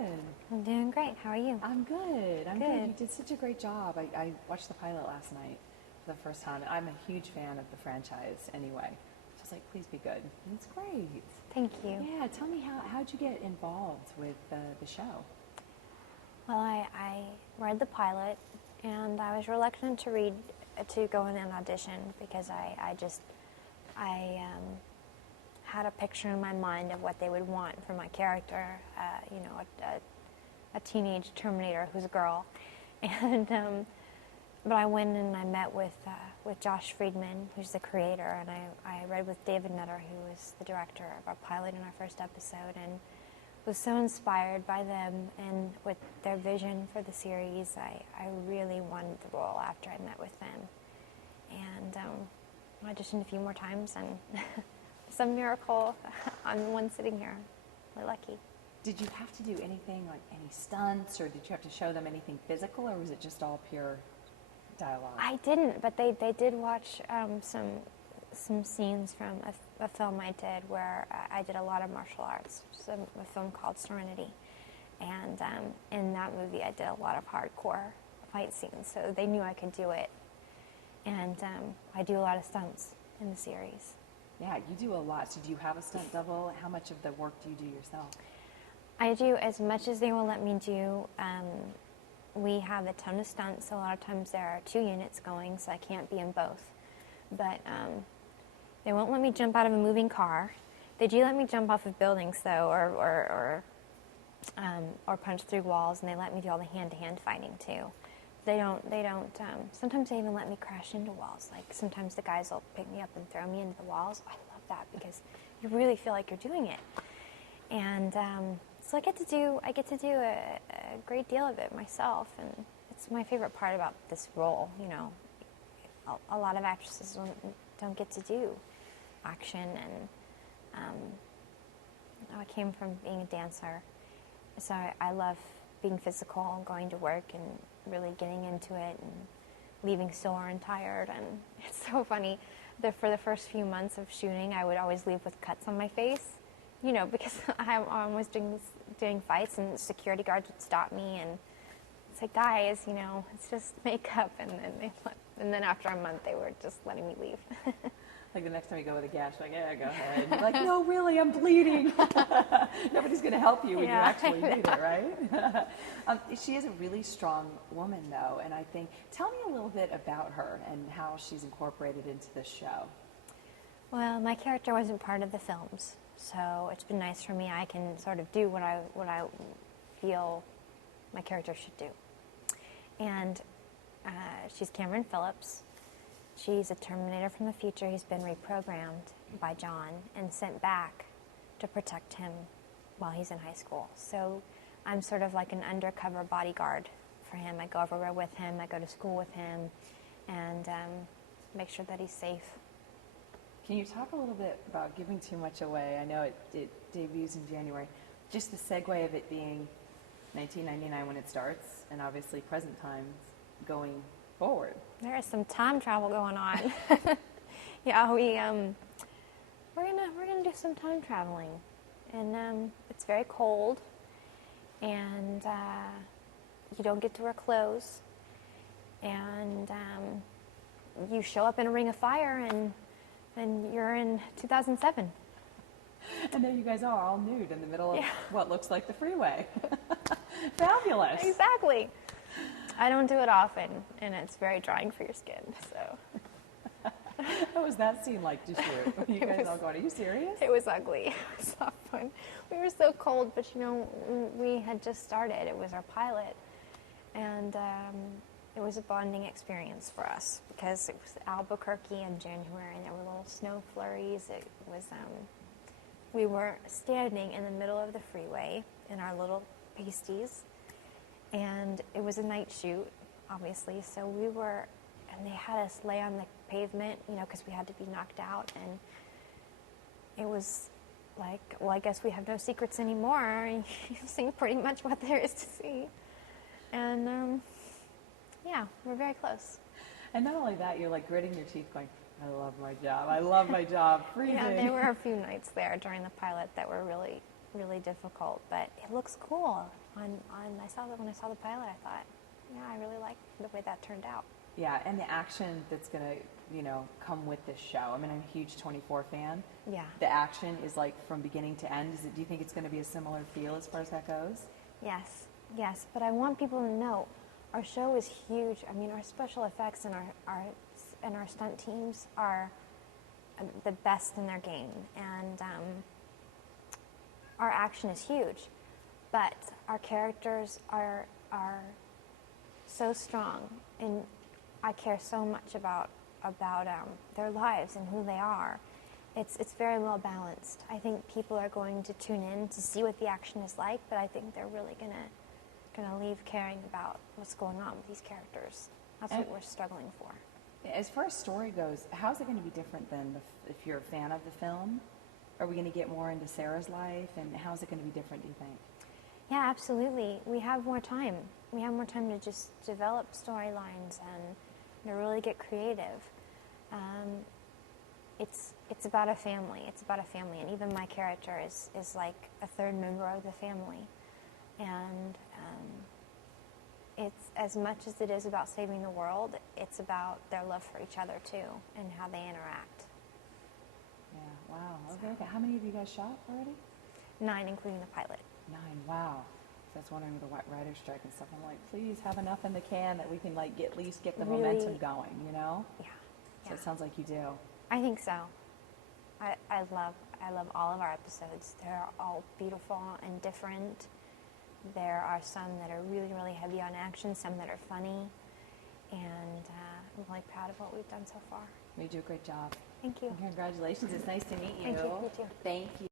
doing? I'm doing great. How are you? I'm good. I'm Good. good. You did such a great job. I watched the pilot last night for the first time. I'm a huge fan of the franchise anyway. So I was like, please be good. And it's great. Thank you. Yeah, tell me how'd you get involved with the show? Well, I read the pilot, and I was reluctant to go in and audition because I had a picture in my mind of what they would want for my character. A teenage Terminator who's a girl, and but I went and I met with Josh Friedman, who's the creator, and I read with David Nutter, who was the director of our pilot in our first episode, and was so inspired by them and with their vision for the series. I really wanted the role after I met with them, and I auditioned a few more times, and some miracle, I'm the one sitting here. We're lucky. Did you have to do anything, like any stunts, or did you have to show them anything physical, or was it just all pure dialogue? I didn't, but they did watch some scenes from a film I did where I did a lot of martial arts, a film called Serenity. And in that movie I did a lot of hardcore fight scenes, so they knew I could do it. And I do a lot of stunts in the series. Yeah, you do a lot. So do you have a stunt double? How much of the work do you do yourself? I do as much as they will let me do. We have a ton of stunts. A lot of times there are 2 units going, so I can't be in both. But they won't let me jump out of a moving car. They do let me jump off of buildings, though, or punch through walls, and they let me do all the hand-to-hand fighting too. They don't. Sometimes they even let me crash into walls. Like sometimes the guys will pick me up and throw me into the walls. I love that because you really feel like you're doing it. And so I get to do a great deal of it myself, and it's my favorite part about this role. You know, a lot of actresses don't get to do action, and I came from being a dancer, so I love being physical and going to work and really getting into it and leaving sore and tired. And it's so funny that for the first few months of shooting, I would always leave with cuts on my face, you know, because I'm always doing fights, and security guards would stop me, and it's like, guys, you know, it's just makeup. And then after a month, they were just letting me leave. Like the next time you go with a gash, like, yeah, go ahead. And you're like, no, really, I'm bleeding. Nobody's going to help you when you actually need it, right? She is a really strong woman, though, and I think, tell me a little bit about her and how she's incorporated into this show. Well, my character wasn't part of the films, so it's been nice for me. I can sort of do what I feel my character should do. And she's Cameron Phillips. She's a Terminator from the future. He's been reprogrammed by John and sent back to protect him while he's in high school. So I'm sort of like an undercover bodyguard for him. I go everywhere with him. I go to school with him, and make sure that he's safe. Can you talk a little bit about giving too much away? I know it debuts in January. Just the segue of it being 1999 when it starts, and obviously present times going forward. There is some time travel going on. Yeah, we're gonna do some time traveling, and it's very cold, and you don't get to wear clothes, and you show up in a ring of fire, and you're in 2007. And there you guys are, all nude in the middle of what looks like the freeway. Fabulous. Exactly. I don't do it often, and it's very drying for your skin, so. What was that scene like to shoot? You guys all going, are you serious? It was ugly. It was not fun. We were so cold, but you know, we had just started. It was our pilot, and it was a bonding experience for us because it was Albuquerque in January, and there were little snow flurries. It was, we were standing in the middle of the freeway in our little pasties, and it was a night shoot, obviously, so we were, and they had us lay on the pavement, you know, because we had to be knocked out, and it was like, well, I guess we have no secrets anymore. You've seen pretty much what there is to see. And, yeah, we're very close. And not only that, you're like gritting your teeth going, I love my job, freezing. Yeah, there were a few nights there during the pilot that were really really difficult, but it looks cool. When I saw the pilot, I thought, yeah, I really like the way that turned out. Yeah, and the action that's going to, come with this show. I mean, I'm a huge 24 fan. Yeah. The action is like from beginning to end. Do you think it's going to be a similar feel as far as that goes? Yes, but I want people to know our show is huge. I mean, our special effects and our stunt teams are the best in their game, and our action is huge. But our characters are so strong, and I care so much about their lives and who they are. It's very well balanced. I think people are going to tune in to see what the action is like, but I think they're really gonna leave caring about what's going on with these characters. That's what we're struggling for. As far as story goes, how's it going to be different than if you're a fan of the film? Are we going to get more into Sarah's life, and how's it going to be different, do you think? Yeah, absolutely. We have more time. We have more time to just develop storylines and to really get creative. It's about a family. It's about a family, and even my character is like a third member of the family. And it's as much as it is about saving the world, it's about their love for each other too, and how they interact. Yeah, wow. Okay. How many of you guys shot already? 9, including the pilot. 9, wow. So I was wondering with the writer's strike and stuff, I'm like, please have enough in the can that we can at least get the momentum going, Yeah. So it sounds like you do. I think so. I love all of our episodes. They're all beautiful and different. There are some that are really, really heavy on action, some that are funny, and I'm really proud of what we've done so far. You do a great job. Thank you. Congratulations. It's nice to meet you. Thank you. You too. Thank you.